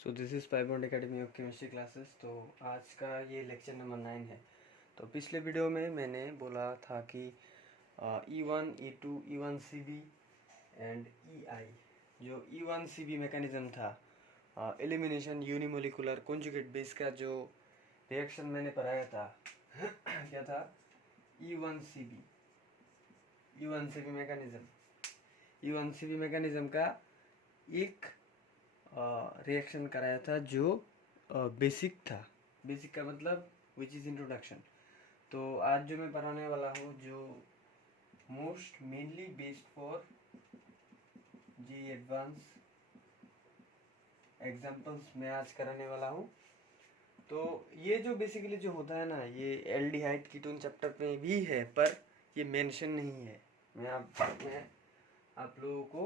So this is pi bond academy of chemistry classes. तो आज का ये लेक्चर नंबर 9 है। तो पिछले वीडियो में मैंने बोला था कि E1, E2, E1CB and EI, जो E1CB मैकेनिज्म था, एलिमिनेशन यूनिमोलिकुलर कॉन्जुगेट बेस का जो रिएक्शन मैंने पढ़ाया था क्या था? E1CB मैकेनिज्म का एक रिएक्शन कराया था जो बेसिक था। बेसिक का मतलब विच इज़ इंट्रोडक्शन। तो आज जो मैं पढ़ाने वाला हूँ, जो most mainly based for JEE advance examples मैं आज कराने वाला हूँ। तो ये जो बेसिकली जो होता है ना, ये एल्डिहाइड कीटोन चैप्टर में भी है, पर ये मेंशन नहीं है। मैं आप लोगों को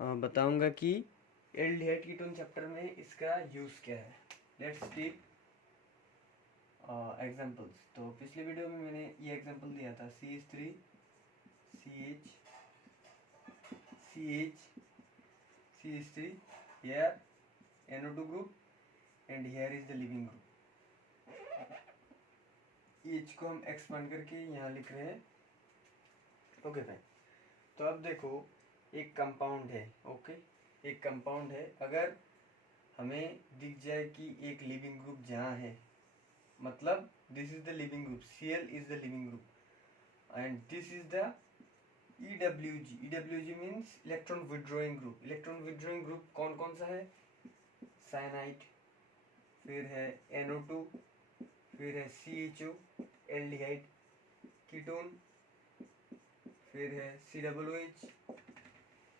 बताऊंगा कि एल्डिहाइड कीटोन चैप्टर में इसका यूज़ क्या है। Let's take examples. तो पिछले वीडियो में मैंने ये एग्जांपल दिया था CH3 CH3 here NO2 group and here is the living group। H को हम एक्सपांड करके यहाँ लिख रहे हैं। Okay fine. तो अब देखो, एक कंपाउंड है। ओके, एक कंपाउंड है। अगर हमें दिख जाए कि एक लिविंग ग्रुप जहाँ है, मतलब this is the leaving group, Cl is the leaving group and this is the EWG means electron withdrawing group. Electron withdrawing group कौन कौन सा है? साइनाइड, फिर है NO2, फिर है CHO एल्डिहाइड कीटोन, फिर है COOH।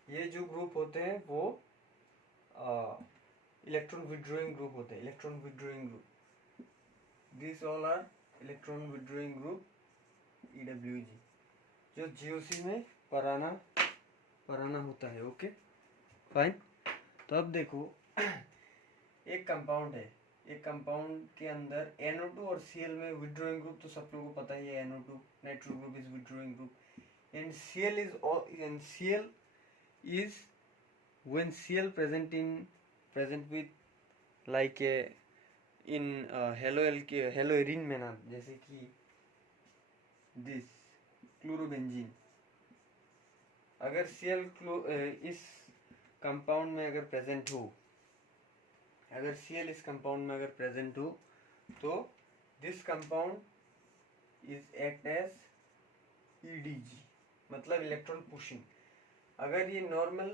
ये जो ग्रुप होते हैं वो इलेक्ट्रॉन विड्रॉइंग ग्रुप होते हैं। Electron withdrawing group, this all are electron withdrawing group EWG, जो GOC में पढ़ाना होता है। Okay fine. तो अब देखो, एक कंपाउंड है। एक कंपाउंड के अंदर NO2 और Cl में विड्रॉइंग ग्रुप तो सब लोगों को पता ही है। NO2 nitro group is withdrawing group and Cl is when Cl present with like in हेलोएरिन में ना, जैसे कि दिस क्लोरोबेंजीन। अगर Cl इस कंपाउंड में अगर प्रेजेंट हो, अगर Cl इस कंपाउंड में अगर प्रेजेंट हो, तो this compound is act as EDG, मतलब इलेक्ट्रॉन पुशिंग। अगर ये नॉर्मल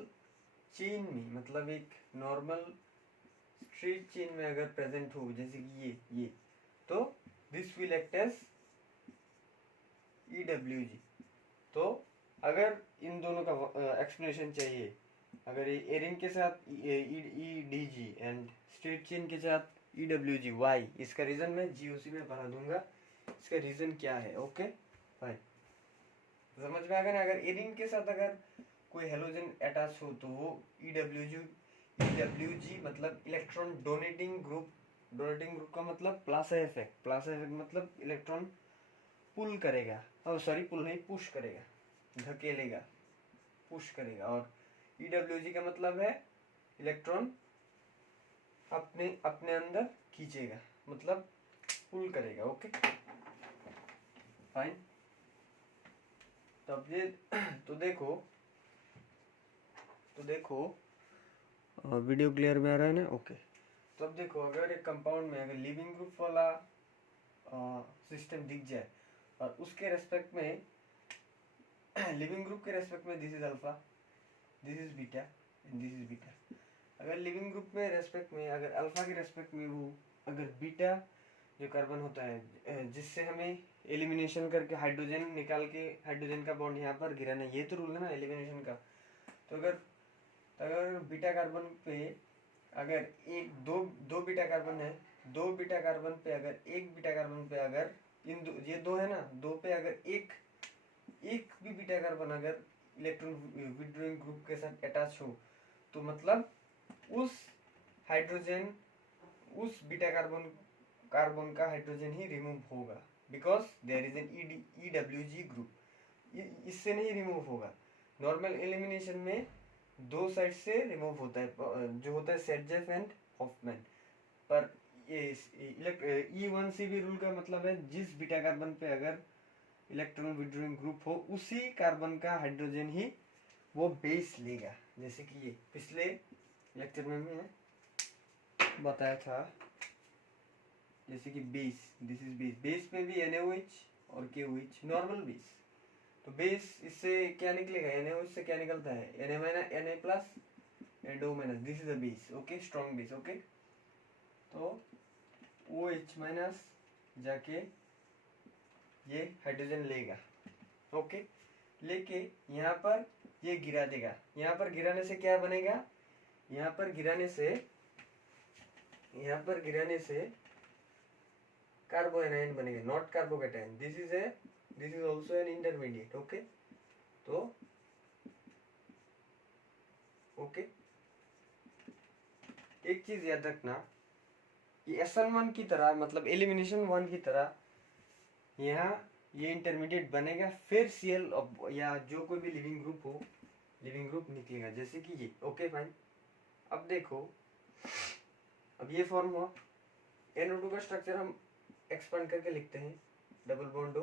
चेन में, मतलब एक नॉर्मल स्ट्रेट चेन में अगर प्रेजेंट हो, जैसे कि ये तो this will act as EWG। तो अगर इन दोनों का एक्सप्लेनेशन चाहिए, अगर ये एरिन के साथ EDG एंड स्ट्रेट चेन के साथ EWG, वाई, इसका रीजन मैं GOC में बता दूंगा। इसका रीजन क्या है? ओके फाइन, समझ में आ गया ना। अगर एरिन के साथ अगर कोई हेलोजन अटैच हो तो वो EWG मतलब electron donating group. Donating group का मतलब प्लासा इफेक्ट। प्लासा इफेक्ट मतलब इलेक्ट्रॉन पुल करेगा, और सॉरी पुल नहीं, पुश करेगा, धकेलेगा, पुश करेगा। और EWG का मतलब है इलेक्ट्रॉन अपने अंदर खींचेगा, मतलब पुल करेगा। Okay fine. तब ये तो देखो वीडियो क्लियर में आ रहा है ना? ओके। तो अब देखो, अगर एक कंपाउंड में अगर लिविंग ग्रुप वाला सिस्टम दिख जाए और उसके रेस्पेक्ट में लिविंग ग्रुप के रेस्पेक्ट में this is alpha, this is beta and this is beta. अगर लिविंग ग्रुप में रेस्पेक्ट में, अगर अल्फा के रेस्पेक्ट में वो अगर बीटा जो कार्बन होता है, जिससे हमें एलिमिनेशन करके हाइड्रोजन निकाल के हाइड्रोजन का बॉन्ड यहाँ पर गिराना, ये तो रूल है ना एलिमिनेशन का। तो अगर बीटा कार्बन पे अगर दो बीटा कार्बन है, दो बीटा कार्बन पे अगर एक बीटा कार्बन पे अगर ये दो है ना, दो पे अगर एक भी बीटा कार्बन अगर इलेक्ट्रॉन विड्रॉइंग ग्रुप के साथ अटैच हो, तो मतलब उस बीटा कार्बन का हाइड्रोजन ही रिमूव होगा, because there is an EWG group. इससे नहीं रिमूव होगा। नॉर्मल एलिमिनेशन में दो साइड से रिमूव होता है, जो होता है सेटजेफ एंड हॉफमैन। पर ये E1CB रूल का मतलब है जिस बीटा कार्बन पे अगर इलेक्ट्रॉन विड्रॉइंग ग्रुप हो उसी कार्बन का हाइड्रोजन ही वो बेस लेगा। जैसे कि ये पिछले लेक्चर में मैं बताया था, जैसे कि base, this is base, base में भी NaOH और KOH नॉर्मल बेस। तो बेस इससे क्या निकलेगा, NaOH से क्या निकलता है, Na plus and O minus, this is a base, okay, strong base, okay. तो OH माइनस जाके ये हाइड्रोजन लेगा, ओके, लेके यहाँ पर ये गिरा देगा। यहाँ पर गिराने से क्या बनेगा, यहाँ पर गिराने से कार्बोएनाइन बनेगा, not carbocation. This is also an intermediate, okay. तो ओके, एक चीज याद रखना, ये SN1 की तरह, मतलब एलिमिनेशन 1 की तरह यहाँ ये इंटरमीडिएट बनेगा, फिर Cl या जो कोई भी लिविंग ग्रुप हो, लिविंग ग्रुप निकलेगा, जैसे कि ये, ओके फाइन। अब देखो, अब ये फॉर्म हुआ, NO2 का स्ट्रक्चर हम एक्सपेंड करके लिखते हैं, double bond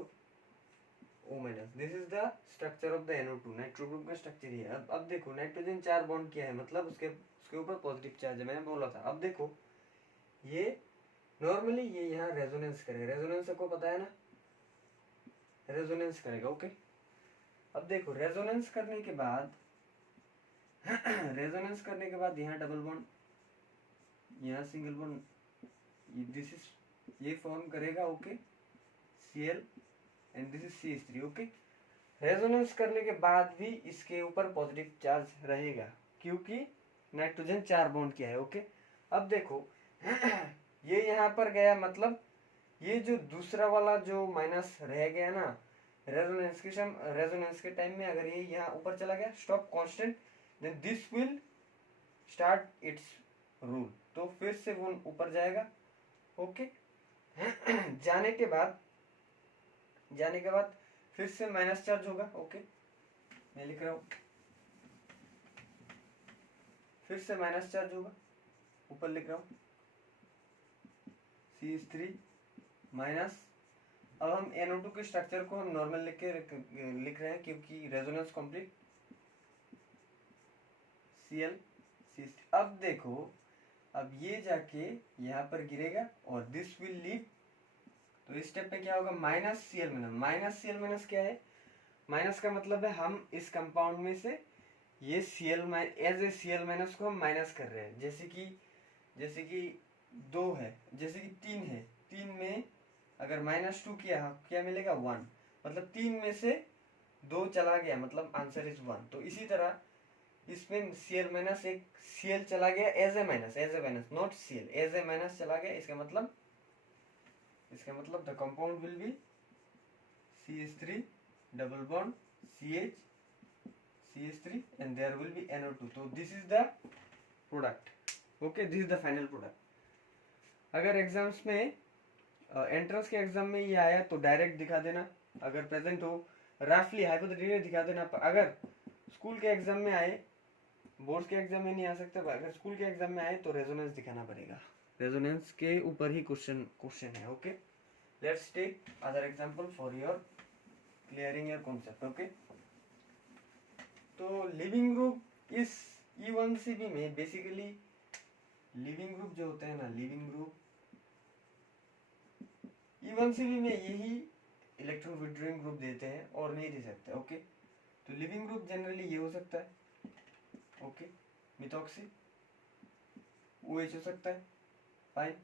O minus, this is the structure of the NO2, nitro group का स्ट्रक्चर ही है। अब देखो, नाइट्रोजन 4 बॉन्ड किया है, मतलब उसके ऊपर पॉजिटिव चार्ज है, मैंने बोला था। अब देखो, ये नॉर्मली ये यहाँ रेजोनेंस करेगा, रेजोनेंस सबको पता है ना, रेजोनेंस करेगा, ओके। अब देखो, रेजोनेंस करने के बाद रेजोनेंस करने के बाद यहाँ डबल बॉन्ड, यहाँ सिंगल बॉन्ड, दिस इज ये फॉर्म करेगा, okay, Cl and this is CH3, okay. Resonance करने के बाद भी इसके ऊपर पॉजिटिव चार्ज रहेगा, क्योंकि नाइट्रोजन 4 बॉन्ड किया है, ओके। अब देखो ये यहाँ पर गया, मतलब ये जो दूसरा वाला जो माइनस रह गया ना, रेजोनेंस के टाइम में अगर ये यहाँ ऊपर चला गया, stop constant, then this will start its rule, तो फिर से वो ऊपर जाएगा, ओके। जाने के बाद फिर से माइनस चार्ज होगा, ओके, मैं लिख रहा हूं, फिर से माइनस चार्ज होगा, ऊपर लिख रहा हूं, CH3 माइनस। अब हम NO2 के स्ट्रक्चर को हम नॉर्मल लिख रहे हैं, क्योंकि रेजोनेंस कंप्लीट, Cl CH3। अब देखो, अब ये जाके यहाँ पर गिरेगा और दिस विल लीव, तो इस स्टेप पे क्या होगा, minus Cl minus. Minus Cl minus क्या है, माइनस का मतलब है हम इस कंपाउंड में से ये एज ए Cl माइनस को हम माइनस कर रहे हैं। जैसे कि 2 है, जैसे कि 3 है, 3 में अगर -2 किया, क्या मिलेगा, 1, मतलब 3 में से 2 चला गया, मतलब आंसर इज 1। तो इसी तरह इसमें Cl माइनस, एक Cl चला गया as a minus, not Cl, as a minus चला गया, इसका मतलब the compound will be CH3 double bond CH3 and there will be NO2, so this is the product, okay, this is the final product। अगर exams में entrance के exam में ये आया तो डायरेक्ट दिखा देना, अगर प्रेजेंट हो रफली हाइपोथेटिकली दिखा देना। अगर स्कूल के एग्जाम में आए, बोर्ड के एग्जाम में नहीं आ सकता, अगर स्कूल के एग्जाम में आए तो रेजोनेंस दिखाना पड़ेगा, रेजोनेंस के ऊपर ही क्वेश्चन है, okay. Let's take other example for your clearing your concept, okay. तो लिविंग ग्रुप इस E1CB में बेसिकली लिविंग ग्रुप जो होते हैं ना, लिविंग ग्रुप E1CB में यही इलेक्ट्रॉन विड्रॉइंग ग्रुप देते हैं और नहीं दे सकते, ओके। तो लिविंग ग्रुप जनरली ये हो सकता है, ओके, मिथॉक्सी, OH हो सकता है, फाइन,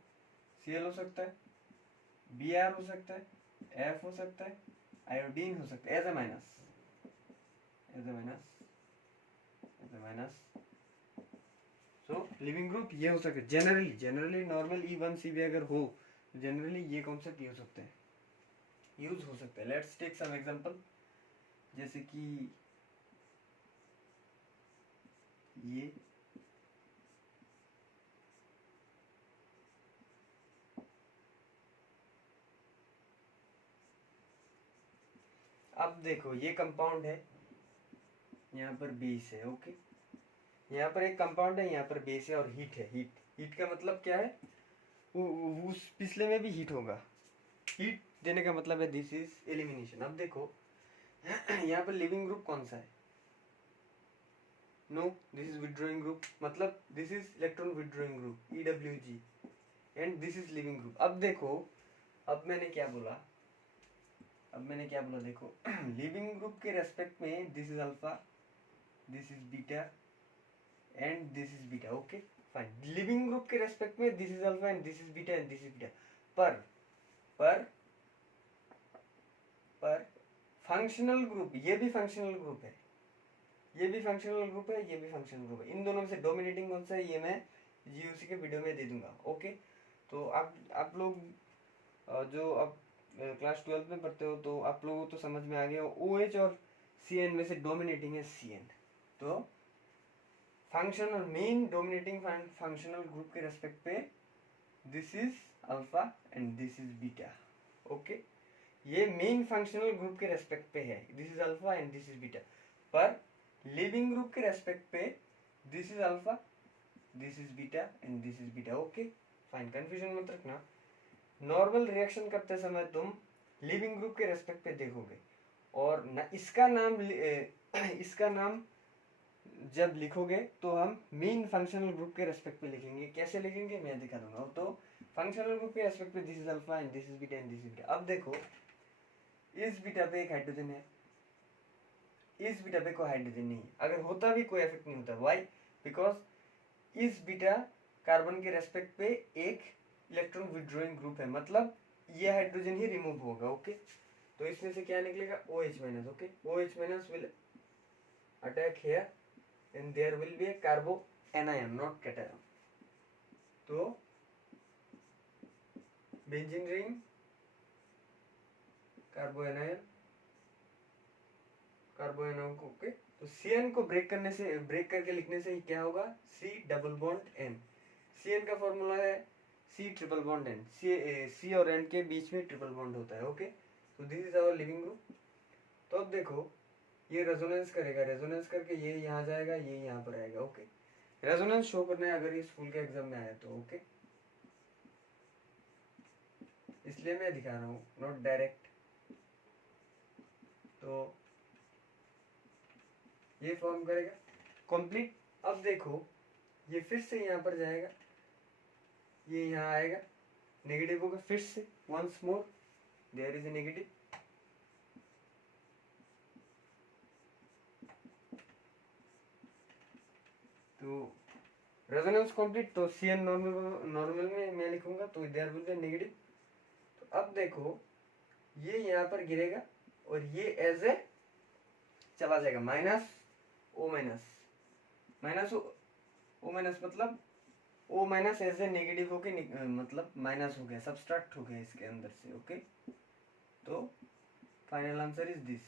Cl हो सकता है, Br हो सकता है, F हो सकता है, आयोडीन हो सकता है as a minus, so living group ये हो सकता है जनरली नॉर्मल E1CB अगर हो तो जनरली ये कॉन्सेप्ट यूज हो सकते हैं। लेट्स टेक सम एग्जांपल, जैसे कि ये अब देखो, ये कंपाउंड है, यहाँ पर बेस है, ओके। यहाँ पर एक कंपाउंड है, यहाँ पर बेस है और हीट है। हीट का मतलब क्या है, उस पिछले में भी हीट होगा। हीट देने का मतलब है दिस इज एलिमिनेशन। अब देखो यहाँ पर लिविंग ग्रुप कौन सा है, no this is withdrawing group, मतलब this is electron withdrawing group EWG and this is leaving group. अब देखो अब मैंने क्या बोला देखो लिविंग ग्रुप के रेस्पेक्ट में this is alpha, this is beta and this is beta. Okay fine. Leaving group के रेस्पेक्ट में this is alpha and this is beta and this is beta. पर फंक्शनल ग्रुप, ये भी functional group है, ये भी functional group है, ये भी फंक्शनल ग्रुप है। इन दोनों में से डोमिनेटिंग कौन सा है, ये मैं GUC के वीडियो में दे दूंगा। ओके तो आप लोग जो अब क्लास 12 में पढ़ते हो तो आप लोगों को तो समझ में आ गया। OH और CN में से डोमिनेटिंग है CN। तो functional main dominating functional group के रेस्पेक्ट पे this is alpha and this is beta. Okay ये मेन फंक्शनल ग्रुप के रेस्पेक्ट पे है, this is alpha and this is beta. पर लिविंग ग्रुप के रेस्पेक्ट पे this is alpha, this is beta and this is beta. Okay fine, confusion मत रखना। Normal reaction करते समय तुम लिविंग ग्रुप के रेस्पेक्ट पे देखोगे और ना इसका नाम जब लिखोगे तो हम मेन फंक्शनल ग्रुप के रेस्पेक्ट पे लिखेंगे। कैसे लिखेंगे मैं दिखा दूंगा। तो फंक्शनल ग्रुप के रेस्पेक्ट पे this is alpha and this is beta and this is beta. अब देखो इस बीटा पे एक हाइड्रोजन है, इस बीटा पे कोई हाइड्रोजन नहीं है। अगर होता भी कोई इफेक्ट नहीं होता। व्हाई? बिकॉज इस बीटा कार्बन के रेस्पेक्ट पे एक इलेक्ट्रॉन विथड्रॉइंग ग्रुप है, मतलब ये हाइड्रोजन ही रिमूव होगा। ओके तो इसमें से क्या निकलेगा, OH minus. Okay OH minus will attack here and there will be a carbo anion not cation. तो बेंजीन रिंग कार्बो एनायन को। ओके तो CN को ब्रेक करके लिखने से क्या होगा, C double bond N। CN का फॉर्मूला है C triple bond N। C और N के बीच में ट्रिपल बॉन्ड होता है। ओके तो this is our living group. तो अब देखो ये रेजोनेंस करेगा, रेजोनेंस करके ये यहाँ जाएगा, ये यहाँ पर आएगा। ओके रेजोनेंस शो करना है अगर ये स्कूल के एग्जाम में आया तो। ओके इसलिए मैं दिखा रहा हूँ, नॉट डायरेक्ट। तो ये फॉर्म करेगा कंप्लीट। अब देखो ये फिर से यहाँ पर जाएगा, ये यहाँ आएगा, नेगेटिव होगा फिर से। Once more there is a negative. तो रेजोनेंस कंप्लीट। तो CN नॉर्मल में मैं लिखूंगा तो देयर विल बी नेगेटिव। तो अब देखो ये यहाँ पर गिरेगा और ये एज ए चला जाएगा minus O minus O minus, मतलब O minus as a negative होके मतलब माइनस हो गया, सब्सट्रैक्ट हो गया इसके अंदर से। ओके तो final answer is this.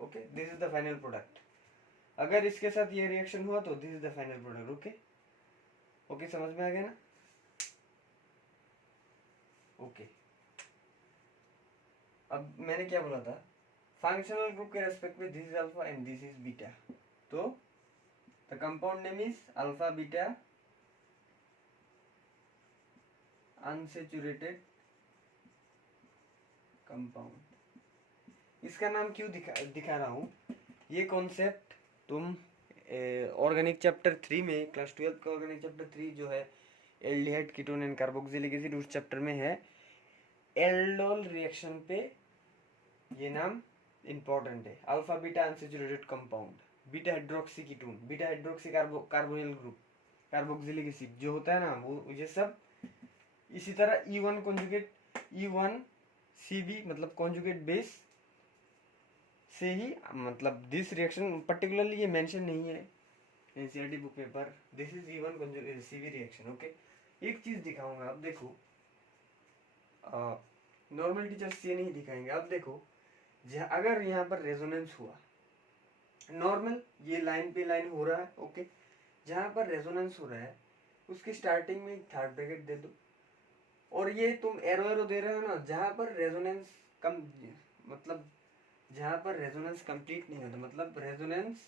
Okay this is the final product. अगर इसके साथ ये रिएक्शन हुआ तो this is the final product. Okay okay समझ में आ गया ना। ओके अब मैंने क्या बोला था, फंक्शनल ग्रुप के रेस्पेक्ट में this is alpha and this is beta. तो the compound name is alpha beta unsaturated compound. इसका नाम क्यों दिखा रहा हूँ, ये कॉन्सेप्ट तुम ऑर्गेनिक चैप्टर 3 में, क्लास 12 का ऑर्गेनिक चैप्टर 3 जो है aldehyde ketone and carboxylic acid, उस चैप्टर में है। एल्डोल रिएक्शन पे ये नाम इंपॉर्टेंट है। Alpha beta unsaturated compound, beta hydroxy ketone, beta hydroxy carbonyl group, carboxylic acid जो होता है ना, वो ये सब इसी तरह E1 कॉन्जुगेट, E1 CB मतलब कॉन्जुगेट बेस से ही, मतलब दिस रिएक्शन पर्टिकुलरली ये मेंशन नहीं है NCERT बुक में, पर this is E1 conjugate CB reaction. Okay एक चीज दिखाऊंगा। अब देखो नॉर्मल टीचर्स ये नहीं दिखाएंगे। अब देखो अगर यहाँ पर रेजोनेंस हुआ, नॉर्मल ये लाइन पे लाइन हो रहा है। ओके जहाँ पर रेजोनेंस हो रहा है उसकी स्टार्टिंग में थर्ड ब्रैकेट दे दो, और ये तुम एरो दे रहे हो ना, जहाँ पर रेजोनेंस कम, मतलब जहाँ पर रेजोनेंस कंप्लीट नहीं होता, मतलब रेजोनेंस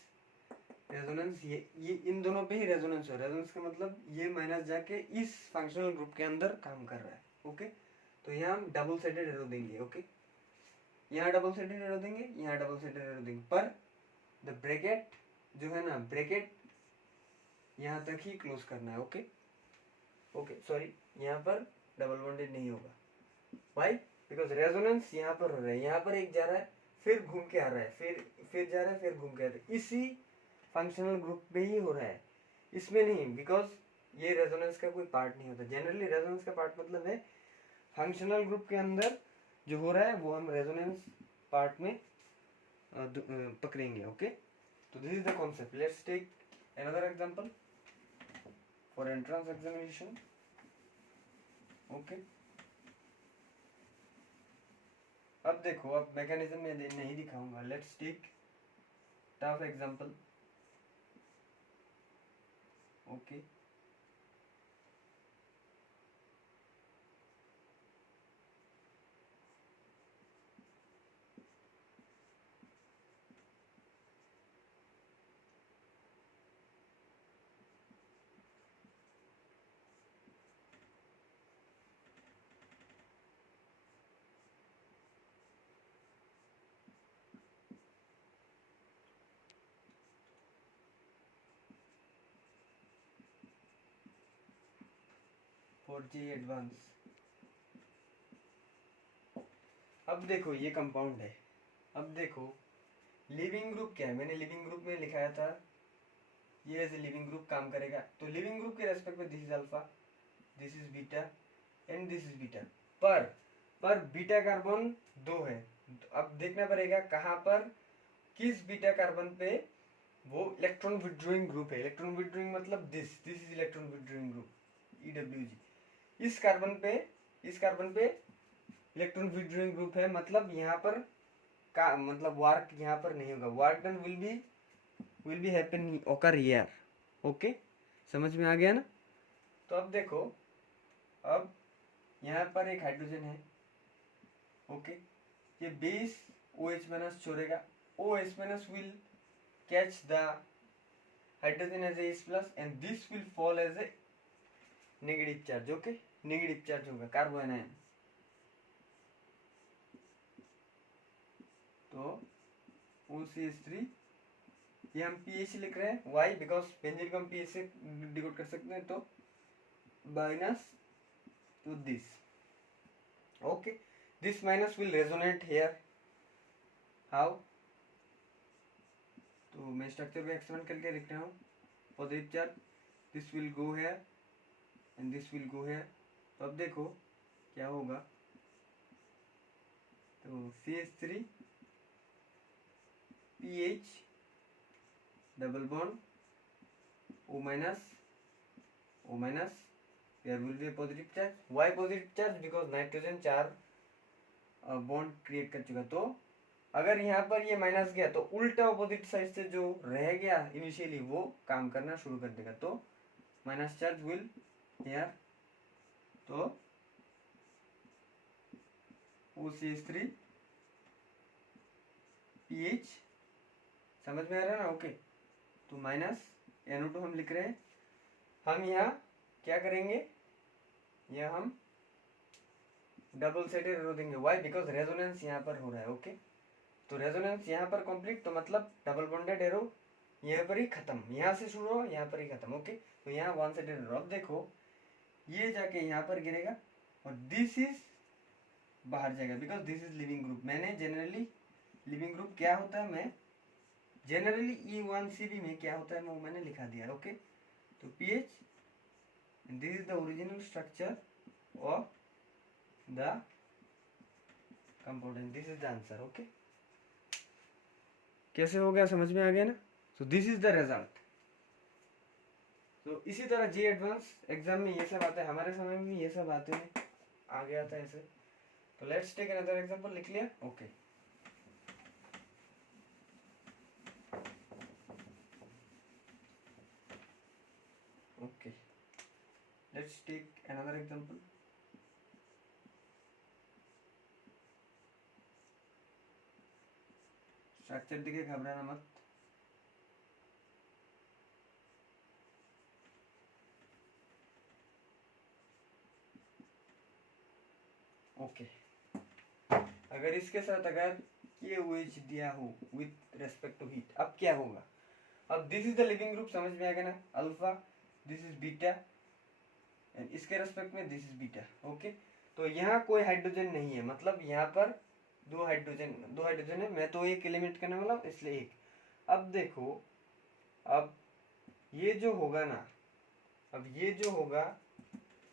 रेजोनेंस ये इन दोनों पे ही रेजोनेंस है। रेजोनेंस का मतलब ये माइनस जाके इस फंक्शनल ग्रुप के अंदर काम कर रहा है। ओके, तो यहाँ हम डबल साइडेड एरो देंगे। ओके, यहाँ डबल साइडेड एरो देंगे, यहाँ डबल साइडेड एरो देंगे, पर द ब्रैकेट जो है ना, ब्रैकेट यहाँ तक ही क्लोज करना है। ओके ओके, सॉरी, यहाँ पर डबल बॉन्डेड नहीं होगा। वाई? बिकॉज रेजोनेंस यहाँ पर हो रहा है, यहाँ पर एक जा रहा है, फिर घूम के आ रहा है, फिर जा रहा है, फिर घूम के आ रहा है, इसी फंक्शनल ग्रुप पे ही हो रहा है, इसमें नहीं। बिकॉज ये रेजोनेंस का कोई पार्ट नहीं होता। जनरली रेजोनेंस का पार्ट मतलब है फंक्शनल ग्रुप के अंदर जो हो रहा है वो हम रेजोनेंस पार्ट में पकड़ेंगे। ओके, तो this is the concept. Let's take another example for entrance examination. Okay, अब देखो, अब मैकेनिज्म में नहीं दिखाऊंगा। Let's take tough example. Okay, for JEE advance. अब देखो ये कंपाउंड है। अब देखो लिविंग ग्रुप क्या है, मैंने लिविंग ग्रुप में लिखाया था ये एज ए लिविंग ग्रुप काम करेगा। तो लिविंग ग्रुप के रेस्पेक्ट में this is alpha, this is beta and this is beta. पर बीटा कार्बन दो है। तो अब देखना पड़ेगा कहाँ पर, किस बीटा कार्बन पे वो इलेक्ट्रॉन विड्रॉइंग ग्रुप है। इलेक्ट्रॉन विड्रॉइंग मतलब this is electron withdrawing group, EWG। इस कार्बन पे इलेक्ट्रॉन विड्रॉइंग ग्रुप है, मतलब यहाँ पर का मतलब वर्क यहाँ पर नहीं होगा। Work done will be happen ओकर हियर। ओके, समझ में आ गया ना? तो अब देखो, अब यहाँ पर एक हाइड्रोजन है। ओके, ये बेस OH माइनस छोड़ेगा, OH minus will catch the hydrogen as a plus and this will fall as a negative charge. Okay, negative charge होगा कार्बोनाइन। तो OCH3, ये हम पीएच लिख रहे हैं। वाई? बिकॉज बेंजीन को हम पीएच से डिकोड कर सकते हैं। तो minus two this. Okay, this minus will resonate here. How? तो मैं स्ट्रक्चर को एक्सपेंड करके लिख रहा हूँ। Positive charge, this will go here and this will go here. तो अब देखो क्या होगा। तो CH3 PH double bond O minus there will be a positive charge. Why positive charge? Because nitrogen 4 bond create कर चुका। तो अगर यहाँ पर ये माइनस गया तो उल्टा अपोजिट साइड से जो रह गया इनिशियली वो काम करना शुरू कर देगा। तो माइनस चार्ज विल हियर। तो OCH3 PH, समझ में आ रहा है ना? ओके, तो माइनस NO2 हम लिख रहे हैं। हम यहाँ क्या करेंगे, यह हम डबल साइडेड एरो देंगे। वाई? बिकॉज रेजोनेंस यहाँ पर हो रहा है। ओके, तो रेजोनेंस यहाँ पर कंप्लीट, तो मतलब डबल बॉन्डेड एरो यहाँ पर ही खत्म, यहाँ से शुरू हो यहाँ पर ही खत्म। ओके, तो यहाँ वन साइडेड एरो। अब देखो ये जाके यहाँ पर गिरेगा और दिस इज बाहर जाएगा, because this is leaving group. मैंने जनरली लिविंग ग्रुप क्या होता है, मैं जनरली E1CB में क्या होता है वो मैंने लिखा दिया। ओके, तो PH, this is the original structure of the compound and this is the answer. Okay, कैसे हो गया, समझ में आ गया ना? तो दिस इज द रिजल्ट। तो इसी तरह जी एडवांस एग्जाम में ये सब आता है, हमारे समय में भी ये सब आते हैं, आ गया था ऐसे। तो लेट्स टेक अनदर एग्जांपल। लिख लिया? Okay, okay, let's take another example. Structure दिखे, घबराना मत। ओके। अगर इसके साथ अगर KOH दिया हो विथ रेस्पेक्ट टू हीट, अब क्या होगा? अब this is the leaving group, समझ में आ गया ना? Alpha, this is beta, and इसके रेस्पेक्ट में दिस इज बीटा। ओके, तो यहाँ कोई हाइड्रोजन नहीं है, मतलब यहाँ पर दो हाइड्रोजन है। मैं तो एक एलिमिनेट करने वाला हूँ, इसलिए एक। अब देखो, अब ये जो होगा ना, अब ये जो होगा,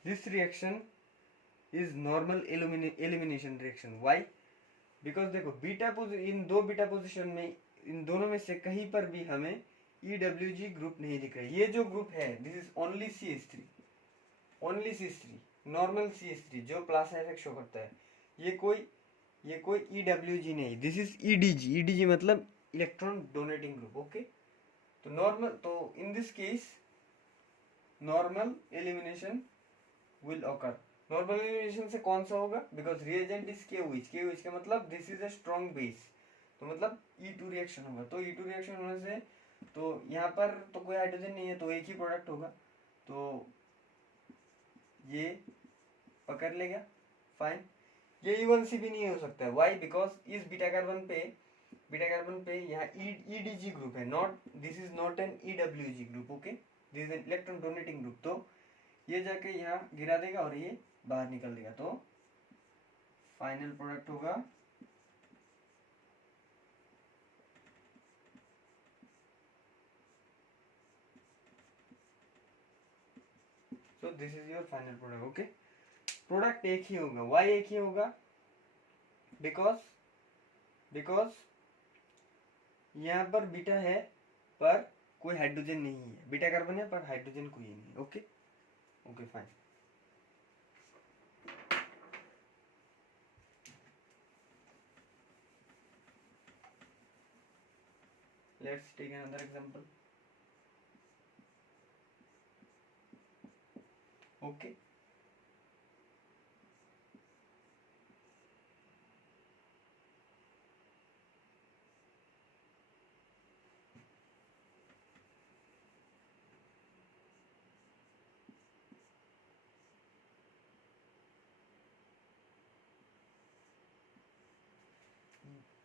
this reaction is normal elimination reaction. Why? Because देखो, इन दो बीटा पोजिशन में, इन दोनों में से कहीं पर भी हमें EWG ग्रुप नहीं दिख रहा है। ये जो ग्रुप है, this is only CH3, only CH3, normal CH3 जो प्लस इफेक्ट शो करता है। ये कोई EWG नहीं, दिस इज EDG मतलब इलेक्ट्रॉन डोनेटिंग ग्रुप। ओके, तो नॉर्मल, तो in this case normal elimination will occur. Normal elimination से कौन सा होगा? बिकॉज रिएजेंट इज KOH का मतलब this is a strong base, तो मतलब E2 रिएक्शन होगा। तो E2 रिएक्शन होने से, तो यहाँ पर तो कोई हाइड्रोजन नहीं है, तो एक ही प्रोडक्ट होगा, तो ये पकड़ लेगा, फाइन। ये E1C भी नहीं हो सकता है। वाई? बिकॉज इस बीटा कार्बन पे यहाँ EDG ग्रुप है, not, this is not an EWG group. Okay, this is an electron donating group. तो ये जाके यहाँ गिरा देगा और ये बाहर निकल देगा, तो फाइनल प्रोडक्ट होगा so this is your final product. Okay, product एक ही होगा। वाई एक ही होगा? बिकॉज यहाँ पर बीटा है पर कोई हाइड्रोजन नहीं है, बीटा कार्बन है पर हाइड्रोजन कोई नहीं है। Okay, okay fine. Let's take another example. Okay.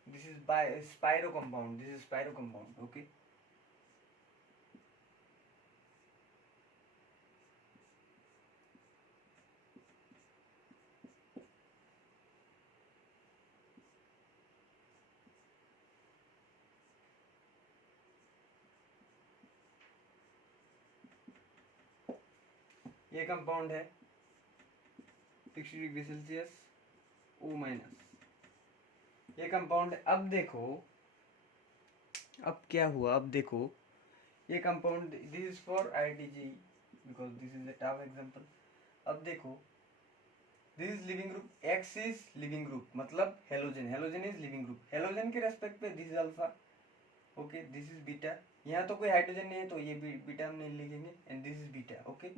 This is by Spiro compound. This is Spiro compound. Okay. ये कंपाउंड है 60 डिग्री सेल्सियस O-। ये कंपाउंड है। अब देखो, अब क्या हुआ? अब देखो, ये compound, this is for ITG because this is a tough example. अब देखो, this is leaving group, X is leaving group, मतलब halogen is leaving group. Halogen के रेस्पेक्ट पे this is alpha, okay, this is beta. यहाँ तो कोई hydrogen नहीं है, तो ये बीटा हम नहीं लिखेंगे, and this is beta. Okay,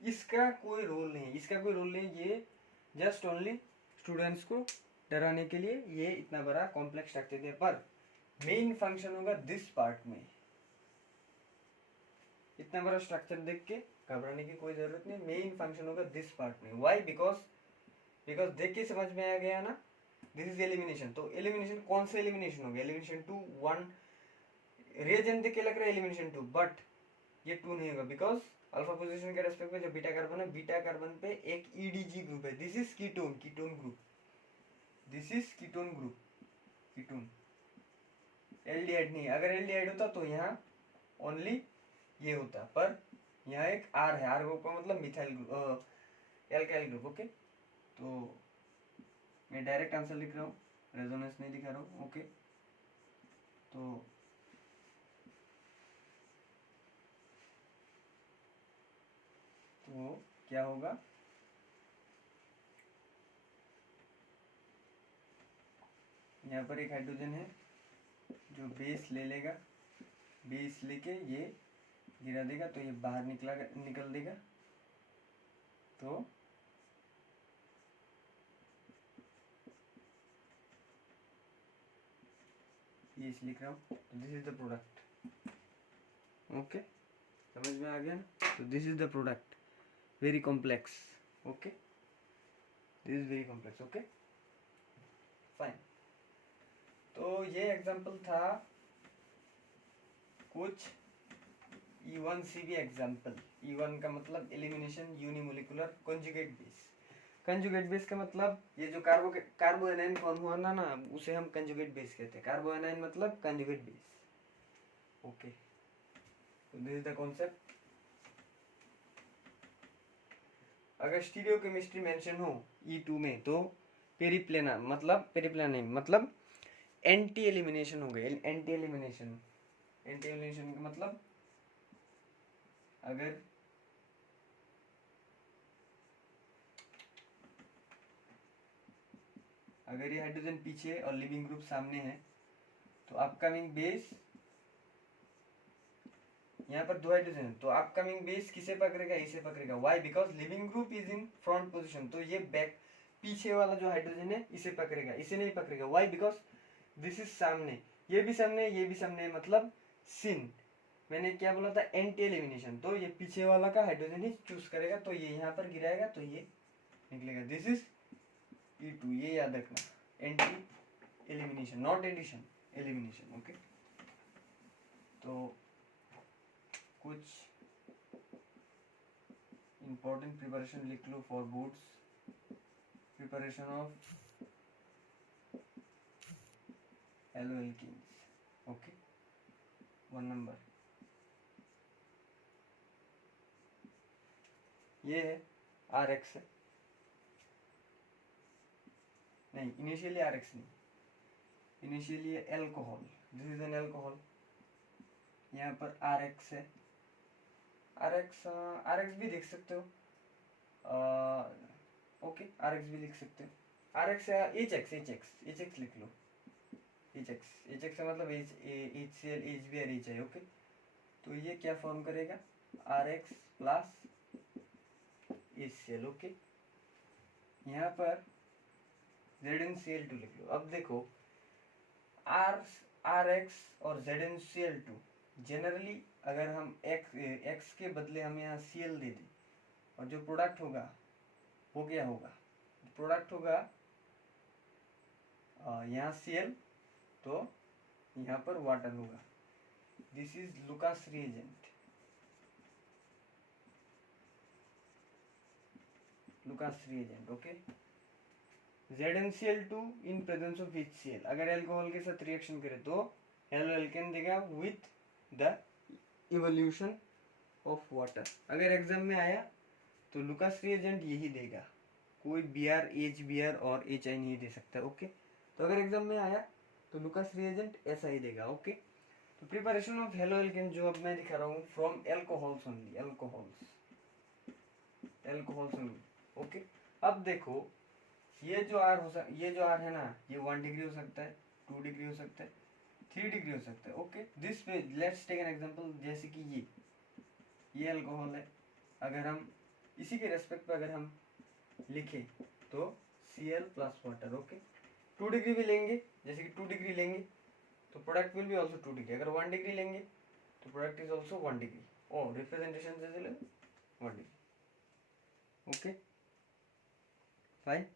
इसका कोई रोल नहीं, ये जस्ट ओनली स्टूडेंट्स को डराने के लिए ये इतना बड़ा कॉम्प्लेक्स स्ट्रक्चर दिया, पर मेन फंक्शन होगा दिस पार्ट में। इतना बड़ा स्ट्रक्चर देख के घबराने की कोई जरूरत नहीं, मेन फंक्शन होगा दिस पार्ट में। वाई? बिकॉज देख के समझ में आ गया ना, दिस इज एलिमिनेशन। तो एलिमिनेशन कौन सा एलिमिनेशन हो गया? एलिमिनेशन 2, 1 रिएजेंट देख के लग रहा है एलिमिनेशन 2, बट ये 2 नहीं होगा, बिकॉज अल्फा पोजीशन के रेस्पेक्ट में जो बीटा कार्बन है, बीटा कार्बन पे एक EDG ग्रुप है, this is ketone group, this is ketone group, ketone. Aldehyde नहीं, अगर एल्डिहाइड होता तो यहाँ ओनली ये होता, पर यहाँ एक R है, R ग्रुप का मतलब methyl group, alkyl group. Okay, तो मैं डायरेक्ट आंसर लिख रहा हूँ, रेजोनेंस नहीं दिखा रहा हूँ। ओके, तो क्या होगा? यहाँ पर एक हाइड्रोजन है जो बेस ले लेगा, बेस लेके ये गिरा देगा, तो ये बाहर निकल देगा, तो ये इस लिख रहा हूँ, this is the product. Okay, समझ में आ गया ना? तो this is the product, very complex. Okay, this is very complex. Okay fine. तो ये एग्जांपल था कुछ E1CB एग्जांपल। E1 का मतलब elimination unimolecular conjugate base. Conjugate base का मतलब ये जो कार्बो एनाइन फॉर्म हुआ ना उसे हम कंजुगेट बेस कहते हैं। कार्बो एनाइन मतलब conjugate base. Okay this is the concept. अगर स्टीरियोकेमिस्ट्री मेंशन हो E2 में तो पेरिप्लेना मतलब एंटी एलिमिनेशन हो गए। एंटी एलिमिनेशन का मतलब अगर ये हाइड्रोजन पीछे और लिविंग ग्रुप सामने है तो अपकमिंग बेस यहाँ पर 2 हाइड्रोजन, तो अपकमिंग बेस किसे पकड़ेगा? इसे पकड़ेगा। Why? Because leaving group is in front position, तो ये बैक पीछे वाला जो हाइड्रोजन है इसे पकड़ेगा, इसे नहीं पकड़ेगा। व्हाई? बिकॉज दिस इज सामने, ये भी सामने, ये भी सामने, मतलब सिन। मैंने क्या बोला था? Anti elimination. तो ये पीछे वाला का हाइड्रोजन ही चूज करेगा, तो ये यहाँ पर गिराएगा तो ये निकलेगा। दिस इज E2, ये याद रखना। Anti elimination, not addition, elimination. Okay तो कुछ important प्रिपरेशन लिख लो for boards. Preparation of halo alkenes. Okay 1 number ये है RX है, नहीं इनिशियली RX नहीं, initially alcohol. This is an alcohol. यहाँ पर RX है। RX भी देख सकते हो। ओके RX भी लिख सकते हो। RX है HX लिख लो। HX का मतलब HCl HBr H है। ओके तो ये क्या फॉर्म करेगा? RX plus HCl। ओके यहाँ पर ZnCl2 लिख लो। अब देखो RX और ZnCl2 जनरली अगर हम X के बदले हम यहाँ Cl दे दें और जो प्रोडक्ट होगा वो क्या होगा? प्रोडक्ट होगा यहाँ Cl, तो यहाँ पर वाटर होगा। This is Lucas reagent. Okay ZnCl2 in presence of HCl अगर एल्कोहल के साथ रिएक्शन करे तो हेलो एल्केन देगा with the evolution of water. अगर एग्जाम में आया तो लुकास रिएजेंट यही देगा, कोई Br HBr और HI नहीं दे सकता। ओके तो अगर एग्जाम में आया तो लुकास रिएजेंट ऐसा ही देगा। ओके तो प्रिपरेशन ऑफ हेलो एल्केन जो अब मैं दिखा रहा हूँ from alcohols only, alcohols only. Okay अब देखो ये जो R है ना, ये 1 डिग्री हो सकता है, 2 डिग्री हो सकता है, 3 डिग्री हो सकता है। Okay this way let's take an example. जैसे कि ये अल्कोहल है, अगर हम इसी के रेस्पेक्ट पे अगर हम लिखें तो Cl plus water. Okay 2 degree भी लेंगे, जैसे कि 2 डिग्री लेंगे तो product will be also 2 degree. अगर 1 डिग्री लेंगे तो product is also 1 degree. O representation से 1 डिग्री। Okay fine.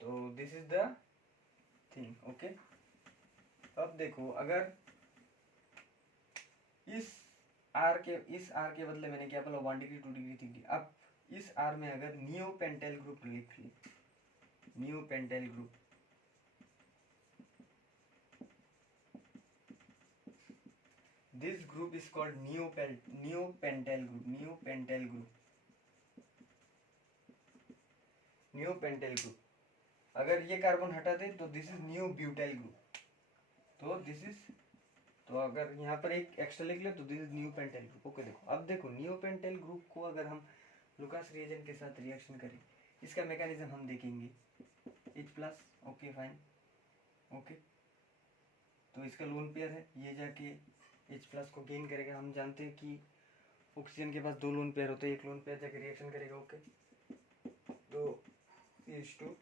तो this is the thing. Okay अब देखो अगर इस R के बदले मैंने क्या बोला? 1 डिग्री, 2 डिग्री, 3 डिग्री। अब इस R में अगर नियोपेंटाइल ग्रुप लिख ली, neopentyl group, this group is called neopentyl group. अगर ये कार्बन हटा दे तो दिस इज नियोब्यूटाइल ग्रुप। तो अगर यहाँ पर एक एक्स्ट्रा लिख ले तो this is neopentyl group. Okay देखो अब देखो नियोपेंटाइल ग्रुप को अगर हम लुकास रिएजेंट के साथ रिएक्शन करें, इसका मैकेनिज्म हम देखेंगे। H+, okay fine. ओके तो इसका लोन पेयर है, ये जाके H+ को गेन करेगा। हम जानते हैं कि ऑक्सीजन के पास 2 लोन पेयर होते हैं, एक लोन पेयर जाके रिएक्शन करेगा। ओके तो CH2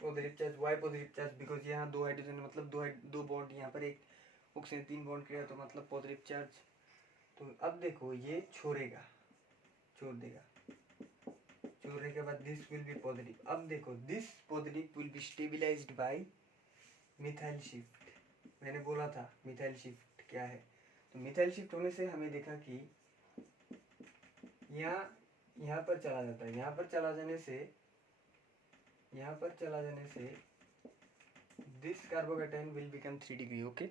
positive charge, Y positive charge, because यहाँ 2 हाइड्रोजन मतलब 2 बॉन्ड, यहाँ पर एक ऑक्सीजन 3 बॉन्ड किया तो मतलब पॉजिटिव चार्ज। तो अब देखो ये छोड़ देगा, जोड़ने के बाद दिस विल बी पॉजिटिव। अब देखो this positive will be stabilised by methyl shift. मैंने बोला था मिथाइल शिफ्ट क्या है, तो मिथाइल शिफ्ट होने से हमें देखा कि यहाँ पर चला जाता है, यहाँ पर चला जाने से this carbocation will become 3 degree. Okay,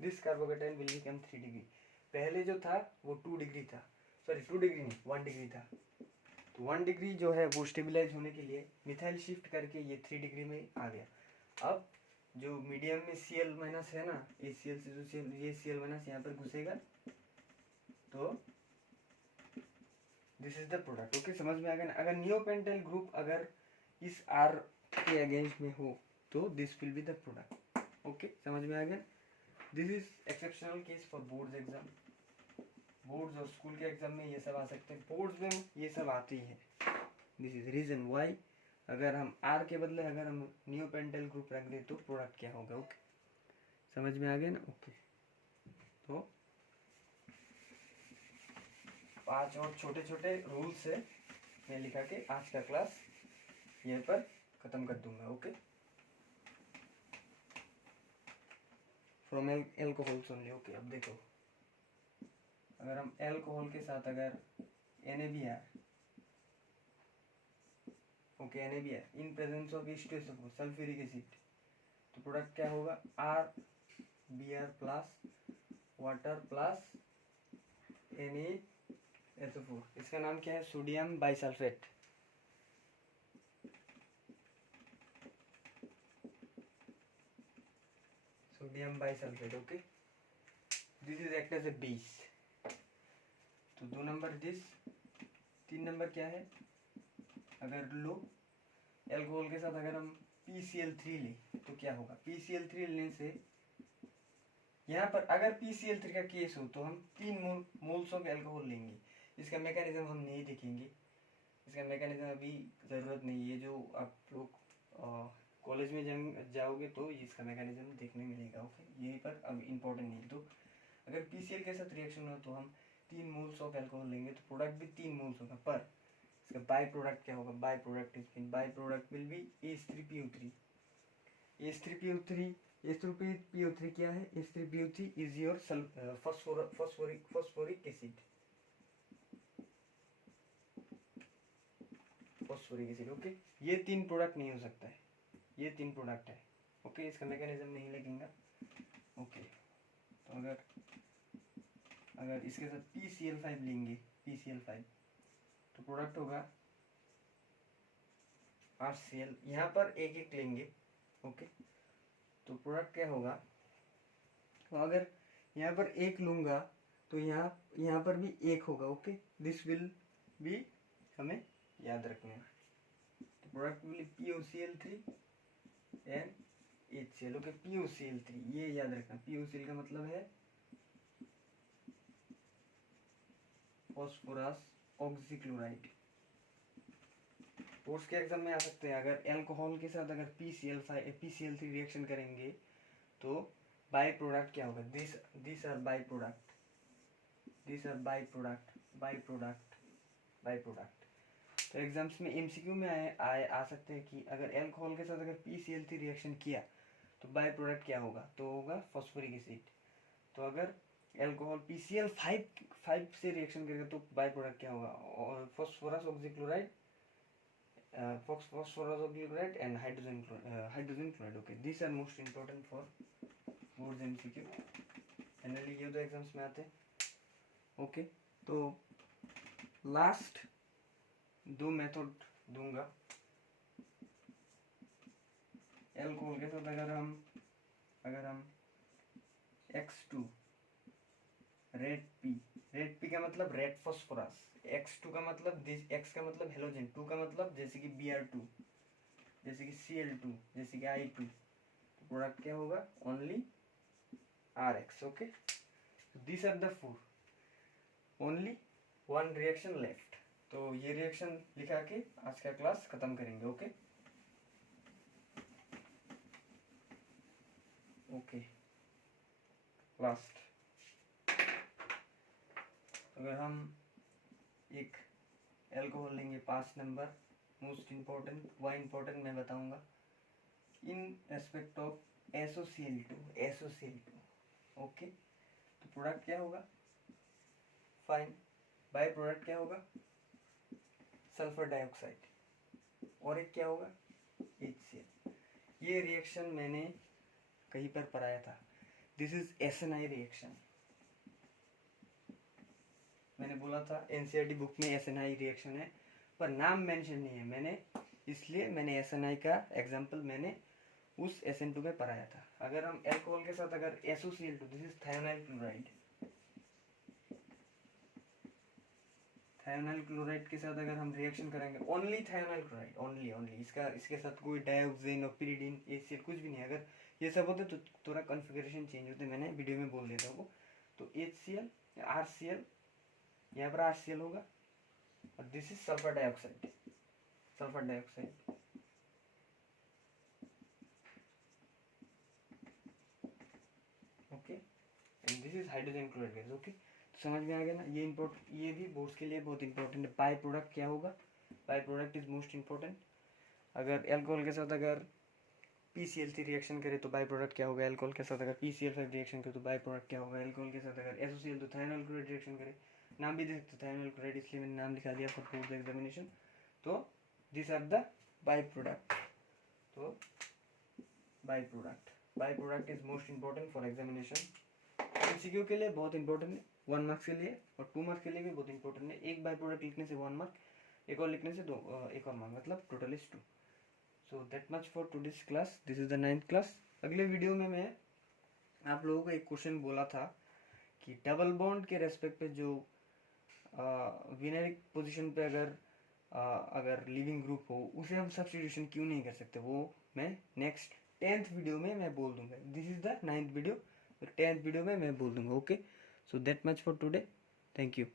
this carbocation will become 3 degree. पहले जो था वो 2 डिग्री था, सॉरी 2 डिग्री नहीं 1 डिग्री था। तो 1 डिग्री जो है वो स्टेबिलाईज होने के लिए मिथाइल शिफ्ट करके ये 3 डिग्री में आ गया। अब जो मीडियम में Cl माइनस है ना, ये Cl से जो Cl, ये Cl माइनस यहाँ पर घुसेगा, तो this is the product. Okay, समझ में आ गया ना। अगर नियोपेंटाइल ग्रुप अगर इस R के अगेंस्ट में हो तो this will be the product. Okay, समझ में आ गया। This is exceptional case for boards exam. Boards और स्कूल के एग्जाम में ये सब आ सकते हैं, बोर्ड्स में ये सब आती है। दिस इज रीजन वाई अगर हम R के बदले अगर हम नियोपेंटाइल ग्रुप रख दें तो प्रोडक्ट क्या होगा। ओके, समझ में आ गया ना। ओके, तो 5 और छोटे छोटे रूल्स है मैं लिखा के आज का क्लास यहीं पर खत्म कर दूंगा। Okay, from alcohol only. Okay, अब देखो अगर हम एल्कोहल के साथ अगर NaBr, okay NaBr in presence of H2SO4 sulphuric acid, तो प्रोडक्ट क्या होगा RBr plus water plus NaSO4। इसका नाम क्या है, sodium bisulphate. Sodium bisulphate. Okay, this is act as a base. तो 2 नंबर दिस, 3 नंबर क्या है, अगर लो एल्कोहल के साथ अगर हम PCl3 ले तो क्या होगा। PCl3 लेने से यहाँ पर अगर PCl3 का केस हो तो हम 3 मोल्स ऑफ एल्कोहल लेंगे। इसका मैकेनिज्म हम नहीं देखेंगे, इसका मैकेनिज्म अभी ज़रूरत नहीं है। जो आप लोग कॉलेज में जाओगे तो इसका मैकेनिज्म देखने मिलेगा। ओके, यहीं पर अब इम्पोर्टेंट नहीं। तो अगर PCl के साथ रिएक्शन हो तो हम 3 मोल्स ऑफ एल्कोहल लेंगे, तो प्रोडक्ट भी 3 मोल्स होगा, पर इसका बाई प्रोडक्ट क्या होगा, by product will B H3PO3। H3PO3 क्या है, H3PO3 is your phosphoric acid. Okay, ये 3 प्रोडक्ट नहीं हो सकता है, ये 3 प्रोडक्ट है। ओके, इसका मैकेनिज्म नहीं लगेगा। ओके, तो अगर इसके साथ PCl5 लेंगे, PCl5 तो प्रोडक्ट होगा RCl। यहाँ पर एक एक लेंगे। ओके, तो प्रोडक्ट क्या होगा, तो अगर यहाँ पर एक लूंगा तो यहाँ पर भी एक होगा। ओके, दिस विल भी हमें याद रखना है। तो product will POCl3 and HCl। Okay, POCl3 ये याद रखना, POCl का मतलब है फॉस्फोरस ऑक्सीक्लोराइड। बोर्ड्स के एग्जाम में आ सकते हैं। अगर एल्कोहल के साथ अगर PCl3 रिएक्शन करेंगे तो बाई प्रोडक्ट क्या होगा, this are by product, by product. तो एग्जाम्स में MCQ में आ सकते हैं कि अगर एल्कोहल के साथ अगर PCl3 रिएक्शन किया तो बाई प्रोडक्ट क्या होगा, तो होगा फॉस्फोरिक एसिड। तो अगर एल्कोहल PCl5 से रिएक्शन करेगा तो बाई प्रोडक्ट क्या होगा, और phosphorus oxychloride and hydrogen chloride. Okay, this are most important for boards MCQ, generally ये तो एग्जाम्स में आते हैं। ओके, तो लास्ट 2 मेथड दूंगा। एल्कोहल के साथ अगर हम X2 रेड पी का मतलब रेड फॉस्फोरस, X2 का मतलब X का मतलब हेलोजन, 2 का मतलब जैसे कि Br2, जैसे कि Cl2, जैसे कि I2, तो प्रोडक्ट क्या होगा, only RX। Okay, this are the 4, only 1 reaction left. तो ये रिएक्शन लिखा के आज का क्लास खत्म करेंगे। ओके, लास्ट अगर हम एक एल्कोहल लेंगे 5 number, most important, why important मैं बताऊंगा। In respect of SOCl2, okay. तो प्रोडक्ट क्या होगा, फाइन। बाय प्रोडक्ट क्या होगा, सल्फर डाइऑक्साइड, और एक क्या होगा, HCl। ये रिएक्शन मैंने कहीं पर पढ़ाया था, दिस इज SNI रिएक्शन। मैंने बोला था NCERT बुक में SNI रिएक्शन है, पर नाम मेंशन नहीं है मैंने, इसलिए मैंने SNI का एग्जांपल मैंने उस SN2 में पढ़ाया था। अगर हम अल्कोहल के साथ अगर SOCl2, this is thionyl chloride, thionyl chloride के साथ अगर हम रिएक्शन करेंगे, ओनली थायोनाइल क्लोराइड, ओनली इसका, इसके साथ कोई डायोक्सिन और पिरिडीन HCl कुछ भी नहीं। अगर ये सब होते तो थोड़ा कॉन्फ़िगरेशन चेंज होते, मैंने वीडियो में बोल देता हूँ। तो HCl, RCl, यहाँ पर RCl होगा, और this is sulphur dioxide, sulphur dioxide, okay. And this is hydrogen chloride gas, okay. समझ में आ गया ना, ये भी बोर्ड्स के लिए बहुत इंपॉर्टेंट है। बाय प्रोडक्ट क्या होगा, bye product is most important. अगर एल्कोहल के साथ अगर PCl3 रिएक्शन करे तो बाय प्रोडक्ट क्या होगा, एल्कोहल के साथ अगर PCl5 रिएक्शन करे तो बाय प्रोडक्ट क्या होगा, एल्कोहल के साथ अगर SOCl तो थायोनाइल क्लोराइड रिएक्शन करे, नाम भी दे सकते थायोनाइल क्लोराइड, इसलिए मैंने नाम लिखा दिया फॉर बोर्ड एग्जामिनेशन। तो this are the by product. तो by product is most important for examination. MCQ के लिए बहुत इंपॉर्टेंट है, 1 मार्क्स के लिए, और 2 मार्क्स के लिए भी बहुत इंपॉर्टेंट है। एक बाय प्रोडक्ट लिखने से 1 मार्क, एक और लिखने से एक और मार्क, मतलब total is 2। So that much for today's class, this is the 9th class. अगले वीडियो में मैं आप लोगों को एक क्वेश्चन बोला था कि डबल बॉन्ड के रेस्पेक्ट पे जो विनरिक पोजीशन पे अगर लिविंग ग्रुप हो, उसे हम सब्स्टिट्यूशन क्यों नहीं कर सकते, वो मैं नेक्स्ट 10th वीडियो में मैं बोल दूंगा। This is the 9th video, 10th video में मैं बोल दूंगा, okay. So that much for today, thank you.